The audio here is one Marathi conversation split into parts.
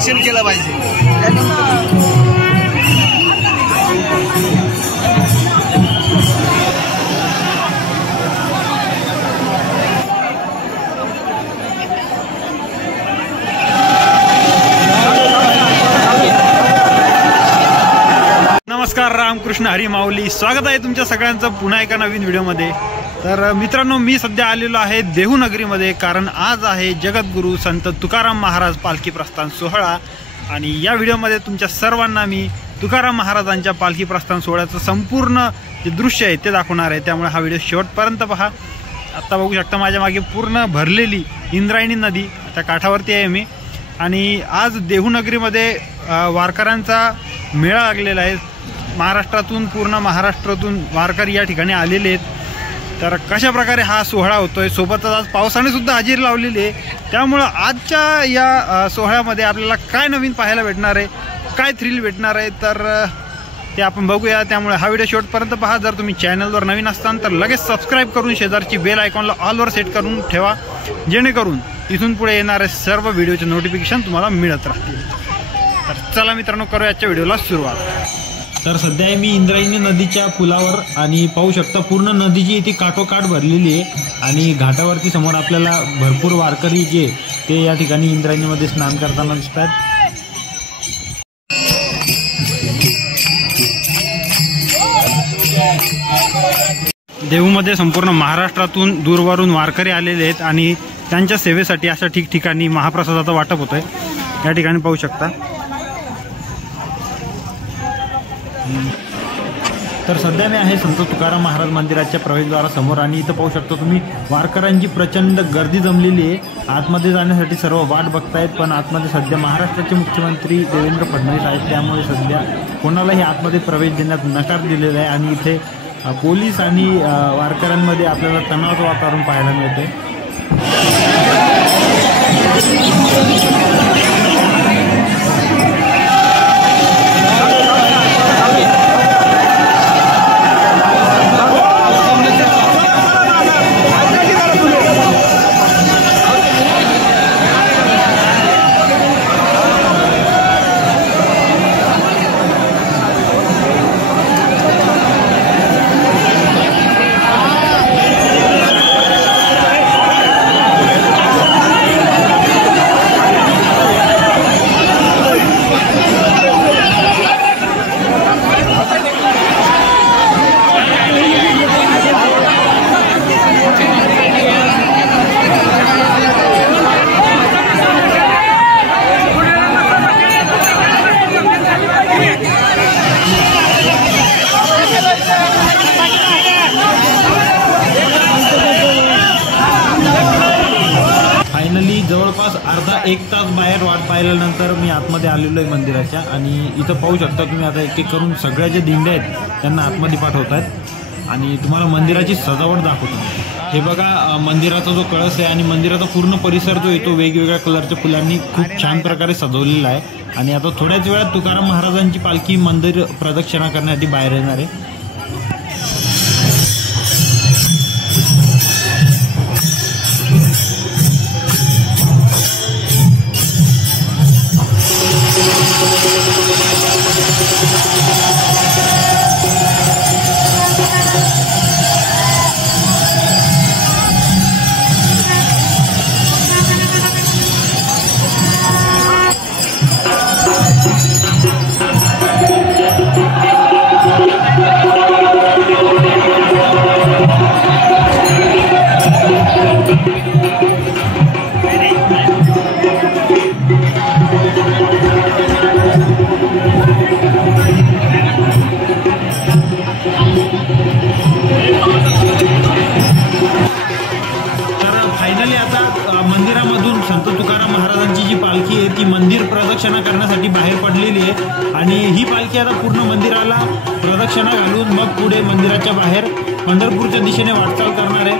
रक्षण केलं पाहिजे। नमस्कार, रामकृष्ण हरी माऊली। स्वागत आहे तुमच्या सगळ्यांचं पुन्हा एका नवीन व्हिडिओमध्ये। तर मित्रांनो, मी सध्या आलेलो आहे देहू नगरीमध्ये, कारण आज आहे जगद्गुरू संत तुकाराम महाराज पालखी प्रस्थान सोहळा। आणि या व्हिडिओमध्ये तुमच्या सर्वांना मी तुकाराम महाराजांच्या पालखी प्रस्थान सोहळ्याचं संपूर्ण जे दृश्य आहे ते दाखवणार आहे, त्यामुळे हा व्हिडिओ शेवटपर्यंत पहा। आता बघू शकता माझ्या मागे पूर्ण भरलेली इंद्रायणी नदी, त्या काठावरती आहे मी। आणि आज देहू नगरीमध्ये वारकऱ्यांचा मेळा लागलेला आहे। महाराष्ट्रातून, पूर्ण महाराष्ट्रातून वारकरी या ठिकाणी आलेले आहेत। तर कशा प्रकारे हा सोहळा होतोय, सोबतच आज पावसाने सुद्धा हजेरी लावलेली आहे, त्यामुळं आजच्या या सोहळ्यामध्ये आपल्याला काय नवीन पाहायला भेटणार आहे, काय थ्रिल भेटणार आहे, तर ते आपण बघूया। त्यामुळे हा व्हिडिओ शेवटपर्यंत पहा। जर तुम्ही चॅनलवर नवीन असताल तर लगेच सबस्क्राईब करून शेजारची बेल आयकॉनला ऑलवर सेट करून ठेवा, जेणेकरून इथून पुढे येणारे सर्व व्हिडिओचे नोटिफिकेशन तुम्हाला मिळत राहतील। तर चला मित्रांनो, करूया आजच्या व्हिडिओला सुरुवात। तर सध्या मी इंद्रायणी नदीच्या पुलावर, आणि पाहू शकता पूर्ण नदीची इथे काठोकाठ भरलेली आहे। आणि घाटावरती समोर आपल्याला भरपूर वारकरी जे ते या ठिकाणी इंद्रायणीमध्ये स्नान करताना दिसतात। देहूमध्ये संपूर्ण महाराष्ट्रातून दूरवरून वारकरी आलेले आहेत आणि त्यांच्या सेवेसाठी अशा ठिकठिकाणी महाप्रसादाचं वाटप होत आहे। या ठिकाणी पाहू शकता। तर सध्या मी आहे संत तुकाराम महाराज मंदिराच्या प्रवेशद्वारासमोर, आणि इथं पाहू शकता तुम्ही वारकऱ्यांची प्रचंड गर्दी जमलेली आहे। आतमध्ये जाण्यासाठी सर्व वाट बघतायत, पण आतमध्ये सध्या महाराष्ट्राचे मुख्यमंत्री देवेंद्र फडणवीस आहेत, त्यामुळे सध्या कोणालाही आतमध्ये प्रवेश देण्यात नकार दिलेला आहे। आणि इथे पोलीस आणि वारकऱ्यांमध्ये आपल्याला तणावाचं वातावरण पाहायला मिळते। जवळपास अर्धा एक तास बाहेर वाट पाहिल्यानंतर मी आतमध्ये आलेलो आहे मंदिराच्या। आणि इथं पाहू शकता तुम्ही, आता एक एक करून सगळ्या ज्या दिंड्या आहेत त्यांना आतमध्ये पाठवत आहेत। आणि तुम्हाला मंदिराची सजावट दाखवतो। हे बघा, मंदिराचा जो कळस आहे आणि मंदिराचा पूर्ण परिसर जो आहे तो वेगवेगळ्या कलरच्या फुलांनी खूप छान प्रकारे सजवलेला आहे। आणि आता थोड्याच वेळात तुकाराम महाराजांची पालखी मंदिर प्रदक्षिणा करण्यासाठी बाहेर येणार आहे। मंदिरामधून संत तुकाराम महाराजांची जी पालखी आहे ती मंदिर प्रदक्षिणा करण्यासाठी बाहेर पडलेली आहे। आणि ही पालखी आता पूर्ण मंदिराला प्रदक्षिणा घालून मग पुढे मंदिराच्या बाहेर पंढरपूरच्या दिशेने वाटचाल करणार आहे।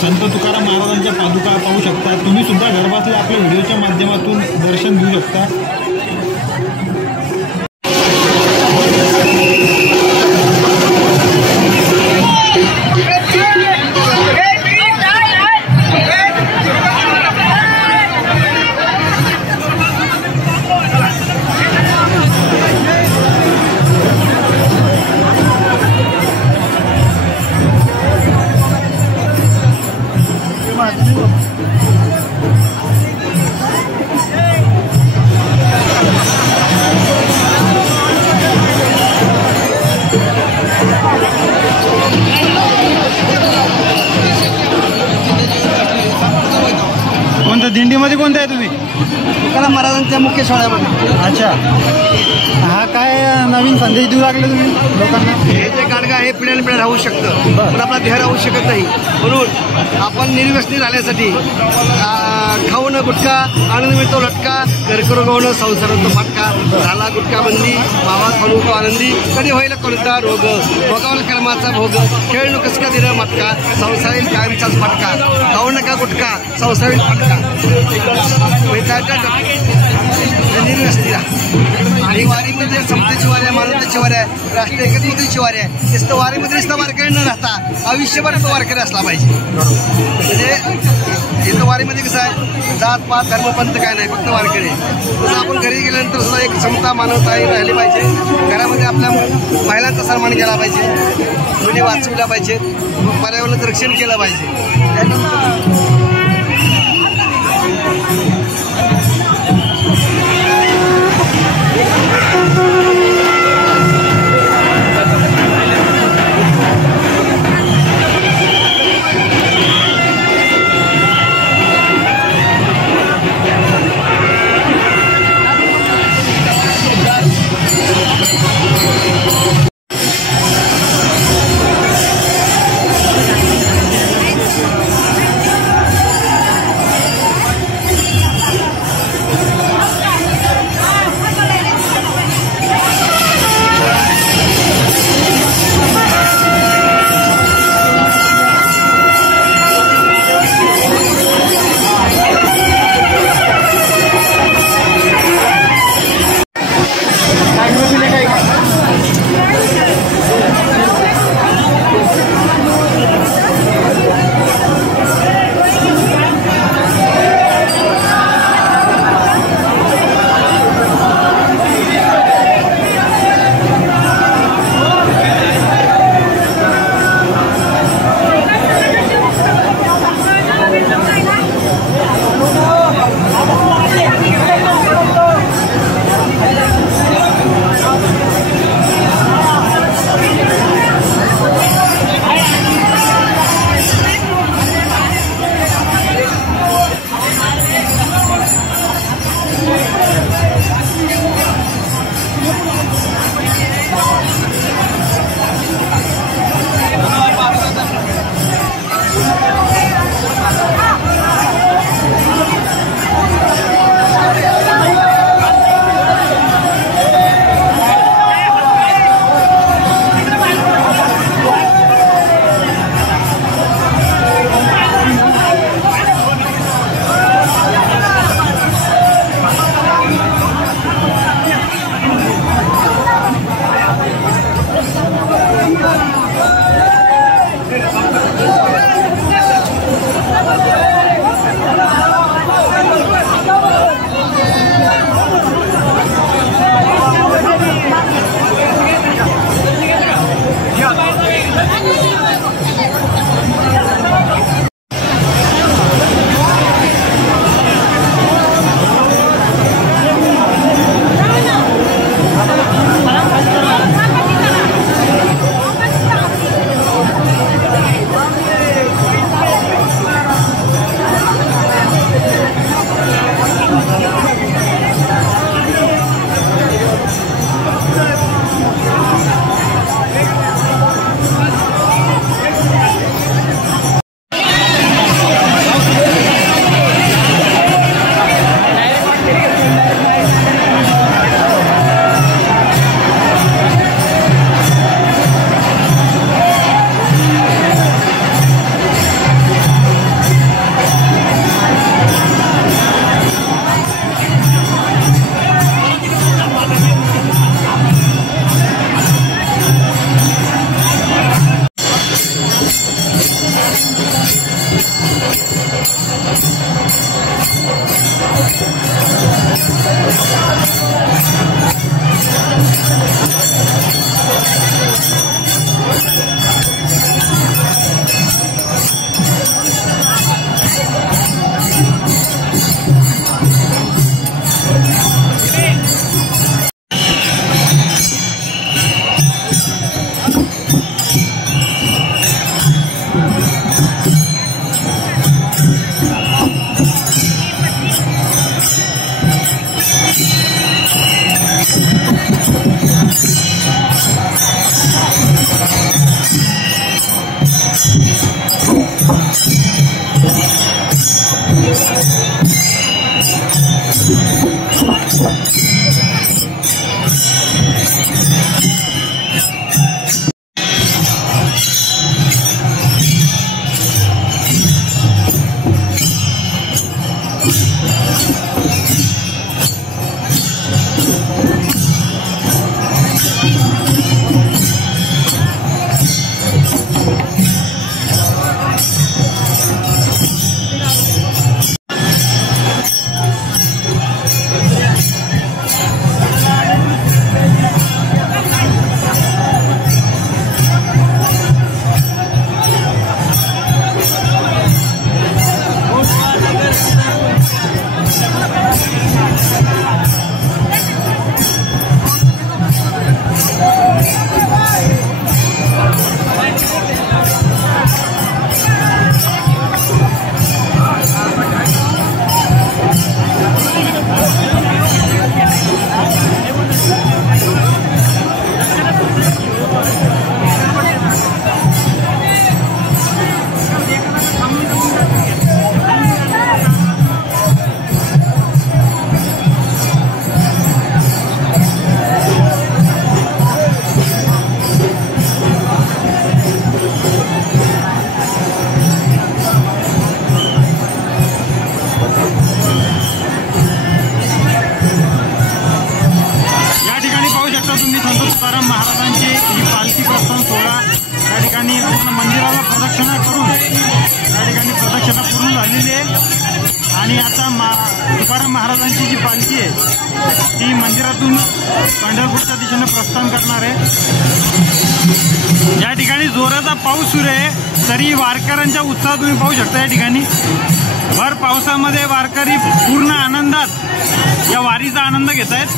संत तुकाराम महाराजांच्या पादुका पाहू शकता तुम्ही सुद्धा घरबसल्या आपल्या व्हिडिओच्या माध्यमातून दर्शन घेऊ शकता। दिंडीमध्ये कोणते आहे तुम्ही? तुकाराम महाराजांच्या मुख्य सोहळ्यामध्ये. अच्छा, हा काय नवीन संदेश देऊ लागले तुम्ही लोकांना? हे जे गाडगा आहे पिढ्यान पिढ्या राहू शकतं, पण आपला देह राहू शकत नाही. म्हणून आपण निर्व्यसनी राहण्यासाठी खाऊन गुटखा आनंद मिळतो लटका, घर करू गवणं संसाराचा फाटका, झाला गुटखा बंदी मावा खाऊ तो आनंदी, कधी होईल कोणता रोग, भोगावल कर्माचा भोग, खेळ नको कसं का दिलं मटका, संसारील कायमचाच फटका, खाऊ नका गुटखा संसारील फटका. निर्व्यसनी राहा. आणि वारीमध्ये समतेची वारी आहे, मानवतेची वारी आहे, राष्ट्रीय एकत्रितची वारी आहे. नुसतं वारीमध्ये नुसतं वारकरी न राहता आयुष्यभर तो वारकरी असला पाहिजे. म्हणजे इथं वारीमध्ये कसं आहे, जात पात धर्म पंथ काय नाही, फक्त वारकरी. तसं आपण घरी गेल्यानंतर सुद्धा एक समता मानवता राहिली पाहिजे. घरामध्ये आपल्या महिलांचा सन्मान केला पाहिजे, मुली वाचवल्या पाहिजेत, पर्यावरणाचं रक्षण केलं पाहिजे. तुम्ही संत तुकाराम महाराजांची ही पालखी प्रस्थान सोहळा या ठिकाणी पूर्ण मंदिराला प्रदक्षिणा करून या ठिकाणी प्रदक्षिणा पूर्ण झालेली आहे आणि आता तुकाराम महाराजांची जी पालखी आहे ती मंदिरातून पंढरपूरच्या दिशेने प्रस्थान करणार आहे। या ठिकाणी जोराचा पाऊस सुरू आहे तरी वारकऱ्यांच्या उत्साह तुम्ही पाहू शकता। या ठिकाणी भर पावसामध्ये वारकरी पूर्ण आनंदात या वारीचा आनंद घेत आहेत।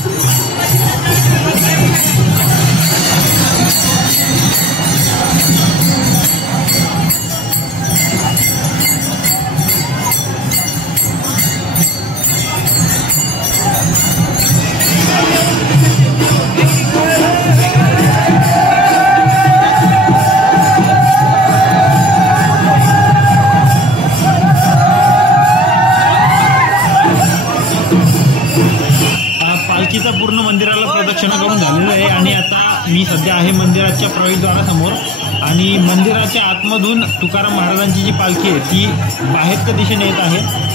पालखीचा पूर्ण मंदिराला प्रदक्षिणा करून झालेलं आहे आणि आता मी सध्या आहे मंदिराच्या प्रवेशद्वारासमोर आणि मंदिराच्या आतमधून तुकाराम महाराजांची जी पालखी आहे ती बाहेरच्या दिशेने येत आहे।